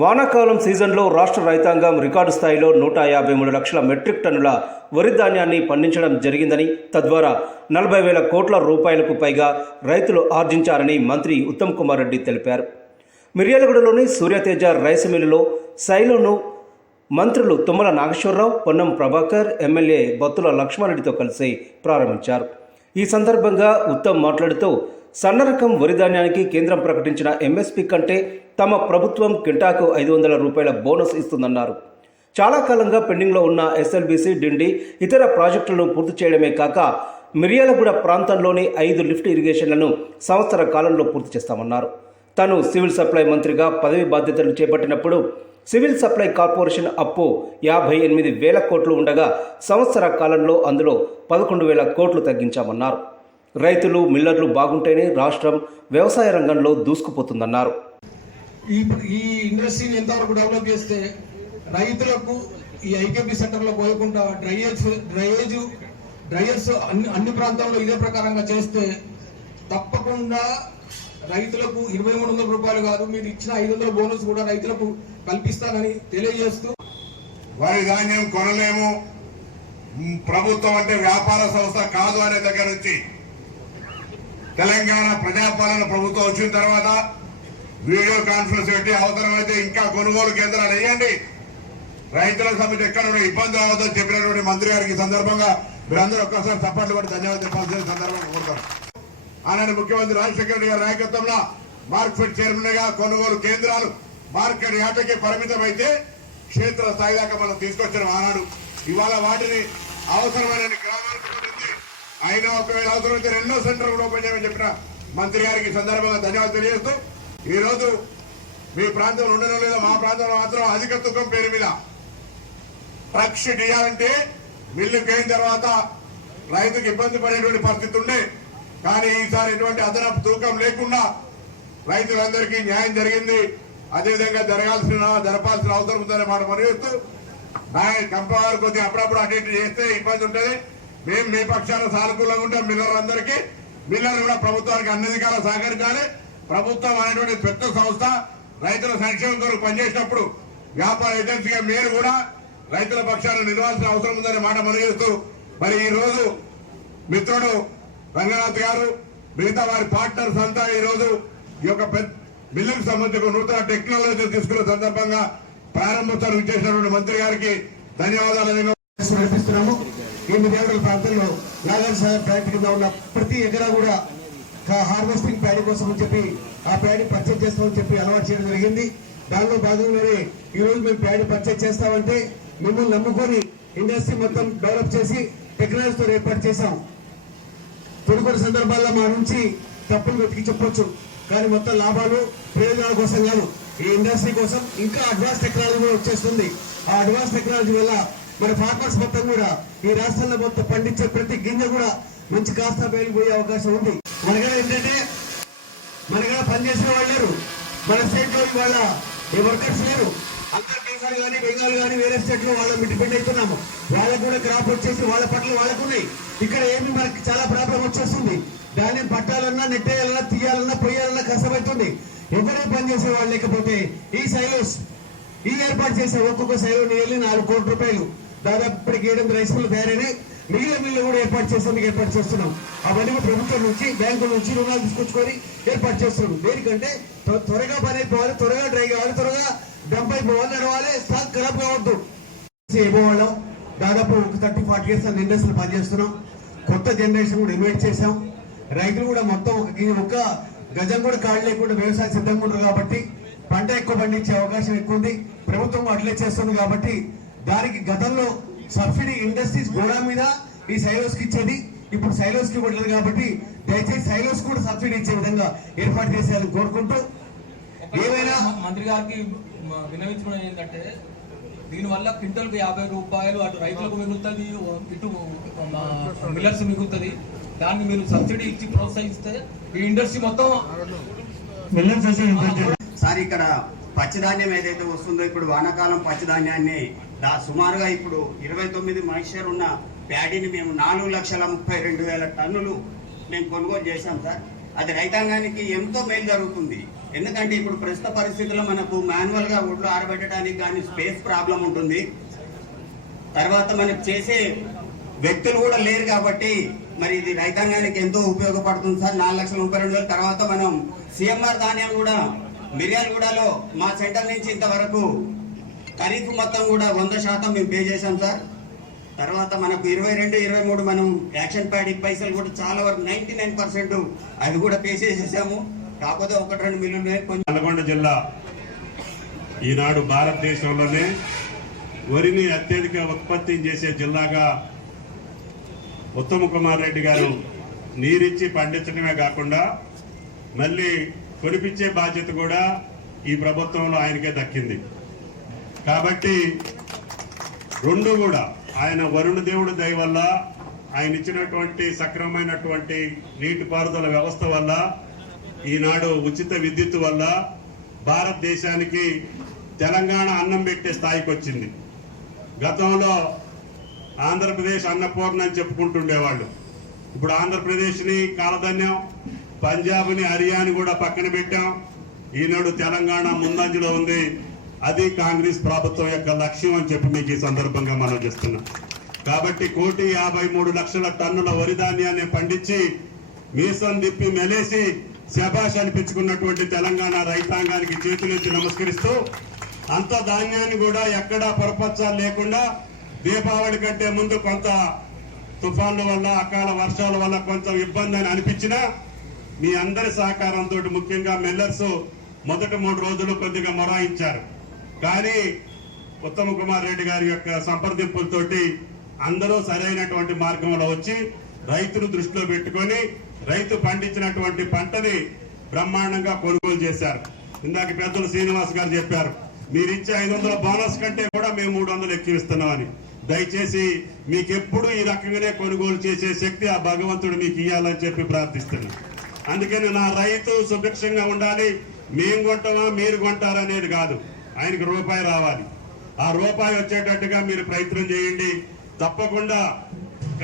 వానాకాలం సీజన్లో రాష్ట్ర రైతాంగం రికార్డు స్థాయిలో నూట యాభై మూడు లక్షల మెట్రిక్ టన్నుల వరి ధాన్యాన్ని పండించడం జరిగిందని తద్వారా నలభై వేల కోట్ల రూపాయలకు పైగా రైతులు ఆర్జించారని మంత్రి ఉత్తమ్ కుమార్ రెడ్డి తెలిపారు. మిర్యాలగూడలోని సూర్యతేజ రైస్ మిల్లులో శైలోను మంత్రులు తుమ్మల నాగేశ్వరరావు పొన్నం ప్రభాకర్ ఎమ్మెల్యే బత్తుల లక్ష్మారెడ్డితో కలిసి ప్రారంభించారు. ఈ సందర్భంగా ఉత్తమ్ మాట్లాడుతూ సన్నరకం వరిధాన్యానికి కేంద్రం ప్రకటించిన ఎంఎస్పి కంటే తమ ప్రభుత్వం కింటాకు ఐదు వందల రూపాయల బోనస్ ఇస్తుందన్నారు. చాలా కాలంగా పెండింగ్లో ఉన్న ఎస్ఎల్బీసీ డిండి ఇతర ప్రాజెక్టులను పూర్తి చేయడమే కాక మిర్యాలగూడ ప్రాంతంలోని ఐదు లిఫ్ట్ ఇరిగేషన్లను సంవత్సర కాలంలో పూర్తి చేస్తామన్నారు. తాను సివిల్ సప్లై మంత్రిగా పదవి బాధ్యతలు చేపట్టినప్పుడు సివిల్ సప్లై కార్పొరేషన్ అప్పు యాభై ఎనిమిది వేల కోట్లు ఉండగా సంవత్సర కాలంలో అందులో పదకొండు వేల కోట్లు తగ్గించామన్నారు. రైతులు మిల్లర్లు బాగుంటేనే రాష్ట్రం వ్యవసాయ రంగంలో దూసుకుపోతుందన్నారు. ఈ ఈ ఇండస్ట్రీని ఎంతవరకు డెవలప్ చేస్తే రైతులకు ఈ ఐకేపీ సెంటర్లో పోయకుండా డ్రైయేజ్ డ్రైయేజ్ డ్రైయర్స్ అన్ని అన్ని ప్రాంతాల్లో ఇదే ప్రకారంగా చేస్తే తప్పకుండా రైతులకు ఇరవై మూడు వందల రూపాయలు కాదు మీరు ఇచ్చిన ఐదు వందల బోనస్ కూడా రైతులకు కల్పిస్తానని తెలియజేస్తూ. వరి ధాన్యం కొనలేము. ప్రభుత్వం అంటే వ్యాపార సంస్థ కాదు అనే దగ్గర నుంచి తెలంగాణ ప్రజాపాలన ప్రభుత్వం వచ్చిన తర్వాత వీడియో కాన్ఫరెన్స్ పెట్టి అవసరమైతే ఇంకా కొనుగోలు కేంద్రాలు వేయండి. రైతుల సమితి ఎక్కడ ఉన్న ఇబ్బంది అవ్వదని చెప్పినటువంటి మంత్రి గారికి ఈ సందర్భంగా మీరందరూ ఒక్కసారి చప్పట్లు పడి ధన్యవాదాలు చెప్పాల్సిన సందర్భంగా కోరుతారు ఆయన ముఖ్యమంత్రి రాజశేఖర రెడ్డి గారి నాయకత్వంలో మార్కెట్ చైర్మన్గా కొనుగోలు కేంద్రాలు మార్కెట్ యాటకి పరిమితం అయితే క్షేత్ర స్థాయి దాకా మనం తీసుకొచ్చిన ఆనాడు. ఇవాళ వాటిని అవసరమైన గ్రామాలకు అయినా ఒకవేళ అవసరమైతే రెండో సెంటర్ కూడా ఓపెన్ చేయమని చెప్పిన మంత్రి గారికి సందర్భంగా ధన్యవాదాలు తెలియజేస్తూ ఈరోజు మీ ప్రాంతంలో ఉండడం లేదా మా ప్రాంతంలో మాత్రం అధిక తుఖం పేరు మీద. ట్రక్ షీట్ మిల్లు పోయిన అయిన తర్వాత రైతుకు ఇబ్బంది పడేటువంటి పరిస్థితి ఉండే. కానీ ఈసారి ఎటువంటి అదనపు తూకం లేకుండా రైతులందరికీ న్యాయం జరిగింది. అదేవిధంగా జరగాల్సిన జరపాల్సిన అవసరం ఉందనే మాట మనవిస్తూ కంపవారు కొద్దిగా అప్పుడప్పుడు అటు ఇటు చేస్తే ఇబ్బంది ఉంటుంది. మేము మీ పక్షాన సానుకూలంగా ఉంటాం మిల్లర్ అందరికీ మిల్లర్ కూడా ప్రభుత్వానికి అన్ని అధికారులు సహకరించాలి. ప్రభుత్వం అనేటువంటి పెద్ద సంస్థ రైతుల సంక్షేమం కొరకు పనిచేసినప్పుడు వ్యాపార ఏజెన్సీగా మీరు కూడా రైతుల పక్షాన్ని నిలవాల్సిన అవసరం ఉందనే మాట చేస్తూ మరి ఈ రోజు మిత్రుడు రంగనాథ్ గారు మిగతా వారి పార్ట్నర్స్ అంతా ఈ రోజు ఈ యొక్క పెద్ద బిల్లుకు సంబంధించి నూతన టెక్నాలజీ తీసుకున్న సందర్భంగా ప్రారంభోత్సవం ఇచ్చేసినటువంటి మంత్రి గారికి ధన్యవాదాలు నడిపిస్తున్నాము ఈ మిర్యాలగూడ ప్రాంతంలో నాగర్ కింద ఉన్న ప్రతి ఎకరా కూడా హార్వెస్టింగ్ ప్యాడీ కోసం అని చెప్పి ఆ ప్యాడీ పర్చేజ్ చేస్తామని చెప్పి అలవాటు చేయడం జరిగింది. దానిలో భాగంగానే ఈ రోజు మేము ప్యాడీ పర్చేజ్ చేస్తామంటే మిమ్మల్ని నమ్ముకొని ఇండస్ట్రీ మొత్తం డెవలప్ చేసి టెక్నాలజీతో ఏర్పాటు చేశాం. తదుపరి సందర్భాల్లో మా నుంచి తప్పులు వెతికి చెప్పొచ్చు. కానీ మొత్తం లాభాలు ప్రయోజనాల కోసం కాదు ఈ ఇండస్ట్రీ కోసం ఇంకా అడ్వాన్స్ టెక్నాలజీ కూడా వచ్చేస్తుంది. ఆ అడ్వాన్స్ టెక్నాలజీ వల్ల మన ఫార్మర్స్ మొత్తం కూడా ఈ రాష్ట్రంలో మొత్తం పండించే ప్రతి గింజ కూడా మంచి కాస్త పోయే అవకాశం ఉంది. మనకడ ఏంటంటే మనకడ పనిచేసిన వాళ్ళు లేరు మన స్టేట్లో ఇవాళ ఈ వర్కర్స్ లేరు. అందరు బీహార్ కానీ బెంగాల్ కానీ వేరే స్టేట్లో వాళ్ళ డిపెండ్ అవుతున్నాము వాళ్ళకు కూడా క్రాప్ వచ్చేసి వాళ్ళ పట్ల వాళ్ళకు ఉన్నాయి. ఇక్కడ ఏమి మనకి చాలా ప్రాబ్లం వచ్చేస్తుంది. దాన్ని పట్టాలన్నా నెట్టేయాలన్నా తీయాలన్నా పొయ్యాలన్నా కష్టమవుతుంది ఎవరే పని చేసే వాళ్ళు లేకపోతే ఈ సైలోస్ ఈ ఏర్పాటు చేసే ఒక్కొక్క సైలో వెళ్ళి నాలుగు కోట్ల రూపాయలు. దాదాపు ఇప్పటికి ఏడెనిమిది రైస్ మిల్లు తయారైనాయి. మిగిలిన బిల్లు కూడా ఏర్పాటు చేసేందుకు ఏర్పాటు చేస్తున్నాం. అవన్నీ కూడా ప్రభుత్వం నుంచి బ్యాంకుల నుంచి రుణాలు తీసుకొచ్చుకొని ఏర్పాటు చేస్తున్నాం. దేనికంటే త్వరగా పని అయిపోవాలి త్వరగా డ్రై కావాలి త్వరగా డంప్ అయిపోవాలి నడవాలి స్టాక్ ఖరాబ్ కావద్దు. వాళ్ళం దాదాపు ఒక థర్టీ ఫార్టీ ఇయర్స్ అని పనిచేస్తున్నాం. కొత్త జనరేషన్ కూడా ఇన్వైట్ చేసాం రైతులు కూడా మొత్తం ఒక ఒక్క గజం కూడా కాళ్ళు లేకుండా వ్యవసాయం సిద్ధంగా ఉండరు కాబట్టి పంట ఎక్కువ పండించే అవకాశం ఎక్కువ ఉంది. ప్రభుత్వం అట్లే చేస్తుంది కాబట్టి దానికి గతంలో సబ్సిడీ ఇండస్ట్రీస్ గోడా మీద ఈ సైలోస్కి ఇచ్చేది. ఇప్పుడు సైలోస్కి ఇవ్వట్లేదు కాబట్టి దయచేసి సైలోస్ కూడా సబ్సిడీ ఇచ్చే విధంగా ఏర్పాటు చేసేయాలని కోరుకుంటూ ఏమైనా మంత్రి గారికి విన్నవించడం ఏంటంటే దీనివల్ల క్వింటల్కి యాభై రూపాయలు అటు రైతులకు మిగులుతుంది ఇటు మిల్లర్స్ మిగులుతుంది. దాన్ని మీరు సబ్సిడీ ఇచ్చి ప్రోత్సహిస్తే ఈ ఇండస్ట్రీ మొత్తం సార్ ఇక్కడ పచ్చిధాన్యం ఏదైతే వస్తుందో ఇప్పుడు వానాకాలం పచ్చిధాన్యాన్ని దా సుమారుగా ఇప్పుడు ఇరవై తొమ్మిది మనుషులు ఉన్న ప్యాడీని మేము నాలుగు లక్షల ముప్పై రెండు వేల టన్నులు మేము కొనుగోలు చేశాం సార్. అది రైతాంగానికి ఎంతో మేలు జరుగుతుంది. ఎందుకంటే ఇప్పుడు ప్రస్తుత పరిస్థితుల్లో మనకు మాన్యువల్గా ఒడ్లు ఆరబెట్టడానికి కానీ స్పేస్ ప్రాబ్లం ఉంటుంది. తర్వాత మనకు చేసే వ్యక్తులు కూడా లేరు కాబట్టి మరి ఇది రైతాంగానికి ఎంతో ఉపయోగపడుతుంది సార్. నాలుగు లక్షల ముప్పై రెండు వేల తర్వాత మనం సిఎంఆర్ ధాన్యం కూడా మిర్యాలగూడలో మా సెంటర్ నుంచి ఇంతవరకు ఖరీఫ్ మొత్తం కూడా వంద శాతం మేము పే చేశాం సార్. తర్వాత మనకు ఇరవై రెండు ఇరవై మూడు మనం యాక్షన్ ప్యాడ్ పైసలు కూడా చాలా వరకు నైన్టీ నైన్ పర్సెంట్ అది కూడా పే చేసేసాము. కాకపోతే ఒకటి రెండు మిల్లులు కొంచెం నల్గొండ జిల్లా ఈనాడు భారతదేశంలోనే వరిని అత్యధిక ఉత్పత్తి చేసే జిల్లాగా ఉత్తమ్ కుమార్ రెడ్డి గారు నీరిచ్చి పండించడమే కాకుండా మళ్ళీ కొనిపించే బాధ్యత కూడా ఈ ప్రభుత్వంలో ఆయనకే దక్కింది. కాబట్టి రెండు కూడా. ఆయన వరుణ దేవుడి దయ వల్ల ఆయన ఇచ్చినటువంటి సక్రమమైనటువంటి నీటిపారుదల వ్యవస్థ వల్ల ఈనాడు ఉచిత విద్యుత్ వల్ల భారతదేశానికి తెలంగాణ అన్నం పెట్టే స్థాయికి వచ్చింది. గతంలో ఆంధ్రప్రదేశ్ అన్నపూర్ణ అని చెప్పుకుంటుండేవాళ్ళు. ఇప్పుడు ఆంధ్రప్రదేశ్ని కాలధన్యం పంజాబ్ని హర్యానా కూడా పక్కన పెట్టాం. ఈనాడు తెలంగాణ ముందంజలో ఉంది. అది కాంగ్రెస్ ప్రభుత్వం యొక్క లక్ష్యం అని చెప్పి మీకు ఈ సందర్భంగా మనం చేస్తున్నాం. కాబట్టి కోటి యాభై మూడు లక్షల టన్నుల వరి ధాన్యాన్ని పండించి మీసం దిప్పి మెలేసి శభాష అనిపించుకున్నటువంటి తెలంగాణ రైతాంగానికి చేతులెత్తి నమస్కరిస్తూ అంత ధాన్యాన్ని కూడా ఎక్కడా పొరపచ్చాలు లేకుండా దీపావళి కంటే ముందు కొంత తుఫాన్ల వల్ల అకాల వర్షాల వల్ల కొంచెం ఇబ్బంది అని అనిపించినా మీ అందరి సహకారంతో ముఖ్యంగా మెల్లర్స్ మొదటి మూడు రోజులు కొద్దిగా మొరాయించారు. కానీ ఉత్తమ్ కుమార్ రెడ్డి గారి యొక్క సంప్రదింపులతోటి అందరూ సరైనటువంటి మార్గంలో వచ్చి రైతును దృష్టిలో పెట్టుకొని రైతు పండించినటువంటి పంటని బ్రహ్మాండంగా కొనుగోలు చేశారు. ఇందాక పెద్దలు శ్రీనివాస్ గారు చెప్పారు మీరు ఇచ్చే ఐదు వందల బోనస్ కంటే కూడా మేము మూడు వందలు ఎక్కువ ఇస్తున్నామని. దయచేసి మీకెప్పుడు ఈ రకంగానే కొనుగోలు చేసే శక్తి ఆ భగవంతుడు మీకు ఇవ్వాలని చెప్పి ప్రార్థిస్తున్నాను అందుకని నా రైతు సుభిక్షంగా ఉండాలి మేము కొంటామా మీరు కొంటారనేది కాదు. ఆయనకి రూపాయి రావాలి. ఆ రూపాయి వచ్చేటట్టుగా మీరు ప్రయత్నం చేయండి. తప్పకుండా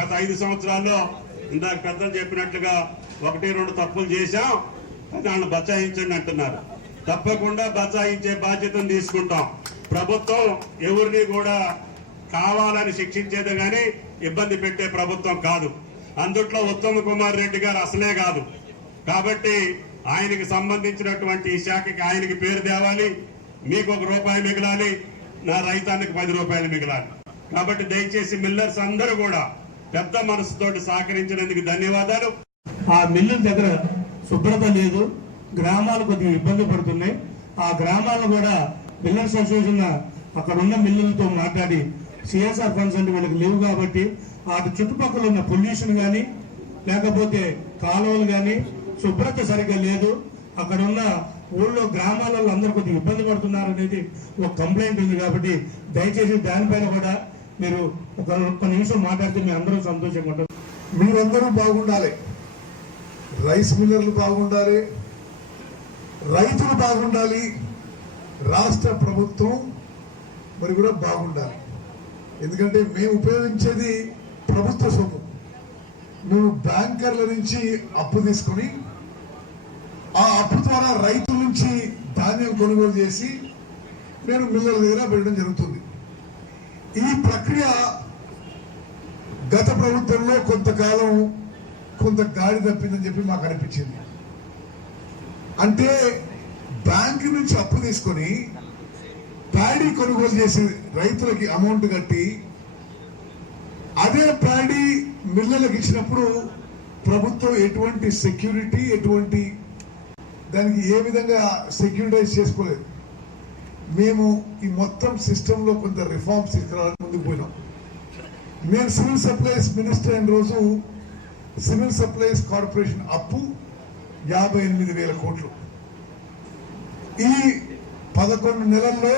గత ఐదు సంవత్సరాల్లో ఇందాక పెద్దలు చెప్పినట్లుగా ఒకటి రెండు తప్పులు చేశాం. కానీ వాళ్ళని బచాయించండి అంటున్నారు. తప్పకుండా బచాయించే బాధ్యతను తీసుకుంటాం. ప్రభుత్వం ఎవరిని కూడా కావాలని శిక్షించేది కానీ ఇబ్బంది పెట్టే ప్రభుత్వం కాదు. అందుట్లో ఉత్తమ్ కుమార్ రెడ్డి గారు అసలే కాదు. కాబట్టి ఆయనకి సంబంధించినటువంటి ఈ శాఖకి ఆయనకి పేరు తేవాలి. మీకు ఒక రూపాయి మిగలాలి నా రైతానికి పది రూపాయలు మిగలాలి. కాబట్టి దయచేసి మిల్లర్స్ అందరూ కూడా పెద్ద మనసుతోటి సహకరించినందుకు ధన్యవాదాలు. ఆ మిల్లుల దగ్గర శుభ్రత లేదు గ్రామాలు కొద్దిగా ఇబ్బంది పడుతున్నాయి. ఆ గ్రామాలు కూడా మిల్లర్స్ అసోసియేషన్ అక్కడ ఉన్న మిల్లులతో మాట్లాడి సిఎస్ఆర్ ఫండ్స్ అంటే వీళ్ళకి లేవు కాబట్టి వాటి చుట్టుపక్కల ఉన్న పొల్యూషన్ కానీ లేకపోతే కాలువలు కానీ శుభ్రత సరిగ్గా లేదు. అక్కడ ఉన్న ఊళ్ళో గ్రామాలలో అందరూ కొద్దిగా ఇబ్బంది పడుతున్నారు అనేది ఒక కంప్లైంట్ ఉంది కాబట్టి దయచేసి దానిపైన కూడా మీరు ఒక ఒక్క నిమిషం మాట్లాడితే మేము అందరూ సంతోషంగా ఉంటారు. మీరందరూ బాగుండాలి. రైస్ మిల్లర్లు బాగుండాలి. రైతులు బాగుండాలి. రాష్ట్ర ప్రభుత్వం మరి కూడా బాగుండాలి. ఎందుకంటే మేము ఉపయోగించేది ప్రభుత్వ సొమ్ము. మేము బ్యాంకర్ల నుంచి అప్పు తీసుకొని ఆ అప్పు ద్వారా రైతుల నుంచి ధాన్యం కొనుగోలు చేసి నేను మిల్లల దగ్గర పెట్టడం జరుగుతుంది. ఈ ప్రక్రియ గత ప్రభుత్వంలో కొంతకాలం కొంత గాడి తప్పిందని చెప్పి మాకు అనిపించింది. అంటే బ్యాంకు నుంచి అప్పు తీసుకొని ప్యాడీ కొనుగోలు చేసి రైతులకి అమౌంట్ కట్టి అదే ప్యాడీ మిల్లలకు ఇచ్చినప్పుడు ప్రభుత్వం ఎటువంటి సెక్యూరిటీ ఎటువంటి దానికి ఏ విధంగా సెక్యూరిటైజ్ చేసుకోలేదు. మేము ఈ మొత్తం సిస్టంలో కొంత రిఫార్మ్స్ తీసుకురావడానికి ముందుకు పోయినాం. నేను సివిల్ సప్లైస్ మినిస్టర్ అయిన రోజు సివిల్ సప్లైస్ కార్పొరేషన్ అప్పు యాభై ఎనిమిది వేల కోట్లు. ఈ పదకొండు నెలల్లో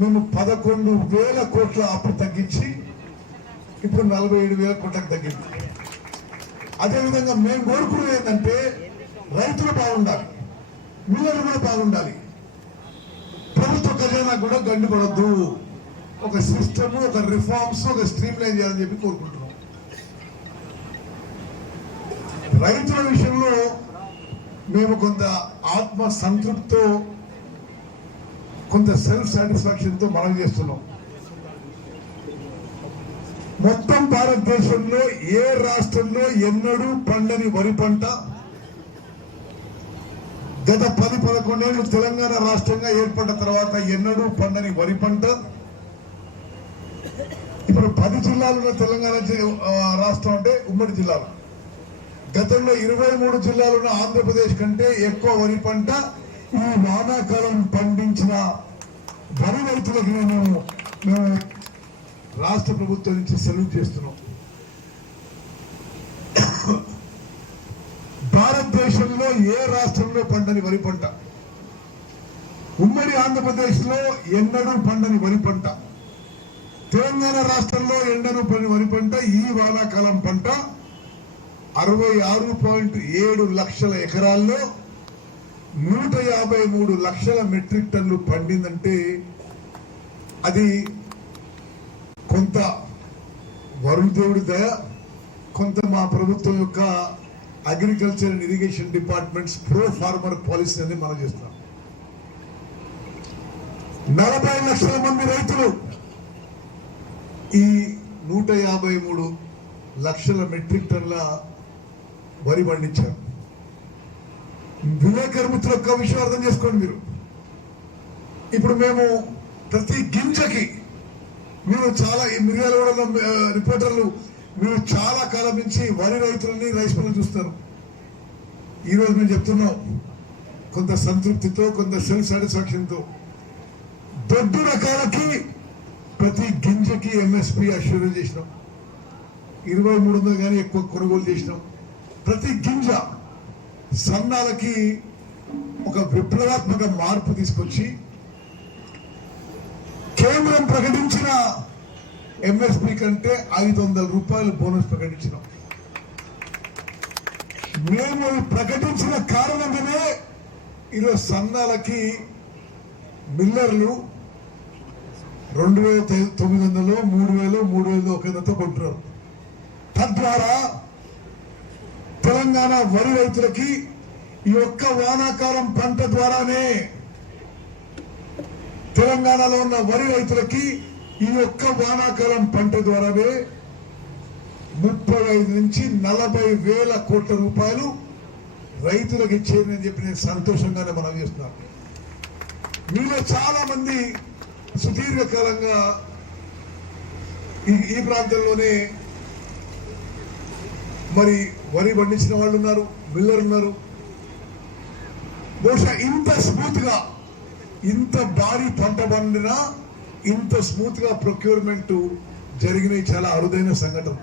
మేము పదకొండు వేల కోట్ల అప్పు తగ్గించి ఇప్పుడు నలభై ఏడు వేల కోట్లకు తగ్గింది. అదేవిధంగా మేము కోరుకునేది ఏంటంటే రైతులు బాగుండాలి. మిల్లర్లు కూడా బాగుండాలి. ప్రభుత్వ ఖజానా కూడా గండిపడద్దు ఒక సిస్టమ్ ఒక రిఫార్మ్స్ ఒక స్ట్రీమ్ లైన్ చేయాలని చెప్పి కోరుకుంటున్నాం. రైతుల విషయంలో మేము కొంత ఆత్మ సంతృప్తితో కొంత సెల్ఫ్ సాటిస్ఫాక్షన్తో మనం చేస్తున్నాం. మొత్తం భారతదేశంలో ఏ రాష్ట్రంలో ఎన్నడూ పండని వరి పంట గత పది పదకొండేళ్ళు తెలంగాణ రాష్ట్రంగా ఏర్పడిన తర్వాత ఎన్నడూ పండని వరి పంట. ఇప్పుడు పది జిల్లాలున్న తెలంగాణ రాష్ట్రం అంటే ఉమ్మడి జిల్లాలు. గతంలో ఇరవై మూడు జిల్లాలున్న ఆంధ్రప్రదేశ్ కంటే ఎక్కువ వరి పంట ఈ వానాకాలం పండించిన వరి రైతులకు నేను రాష్ట్ర ప్రభుత్వం నుంచి సెలవు చేస్తున్నాం. భారతదేశంలో ఏ రాష్ట్రంలో పండని వరి పంట? ఉమ్మడి ఆంధ్రప్రదేశ్లో ఎన్నడూ పండని వరి పంట. తెలంగాణ రాష్ట్రంలో ఎండను పని వరి పంట? ఈ వానాకాలం పంట అరవై ఆరు పాయింట్ ఏడు లక్షల ఎకరాల్లో నూట యాభై మూడు లక్షల మెట్రిక్ టన్ను పండిందంటే అది కొంత వరుణ్ దేవుడి దయ కొంత మా ప్రభుత్వం యొక్క agriculture and irrigation departments pro farmer policy అని మనం చేస్తున్నాం. నలభై లక్షల మంది రైతులు ఈ నూట యాభై మూడు లక్షల మెట్రిక్ టన్ల వరి పండించారు. విలేకరు మిత్రులు ఒక్క విషయం అర్థం చేసుకోండి మీరు. ఇప్పుడు మేము ప్రతి గింజకి మీరు చాలా ఈ కూడా రిపోర్టర్లు మీరు చాలా కాలం నుంచి వరి రైతులని రైస్ పనులు చూస్తారు. ఈరోజు మేము చెప్తున్నాం కొంత సంతృప్తితో కొంత సెల్ఫ్ సాటిస్ఫాక్షన్తో. దొడ్డు రకాలకి ప్రతి గింజకి ఎంఎస్పి అష్యూరెన్స్ చేసినాం. ఇరవై మూడు వందలు కానీ ఎక్కువ కొనుగోలు చేసినాం. ప్రతి గింజ సన్నాలకి ఒక విప్లవాత్మక మార్పు తీసుకొచ్చి కేంద్రం ప్రకటించిన ఎంఎస్పి కంటే ఐదు వందల రూపాయలు బోనస్ ప్రకటించినాం. మేము ప్రకటించిన కారణంగానే ఈరోజు సన్నాలకి మిల్లర్లు రెండు వేల తొమ్మిది వందలు మూడు వేలు మూడు వేలు ఒక విధంతో కొంటున్నారు. తద్వారా తెలంగాణ వరి రైతులకి ఈ ఒక్క వానాకాలం పంట ద్వారానే తెలంగాణలో ఉన్న వరి రైతులకి ఈ ఒక్క వానాకాలం పంట ద్వారానే ముప్పై ఐదు నుంచి నలభై వేల కోట్ల రూపాయలు రైతులకు ఇచ్చేయని చెప్పి నేను సంతోషంగానే మనం చేస్తున్నాను మీలో చాలా మంది సుదీర్ఘకాలంగా ఈ ప్రాంతంలోనే మరి వరి పండించిన వాళ్ళు ఉన్నారు మిల్లర్ ఉన్నారు. బహుశా ఇంత స్మూత్గా ఇంత భారీ పంట పండినా ఇంత స్మూత్గా ప్రొక్యూర్మెంట్ జరిగిన చాలా అరుదైన సంఘటన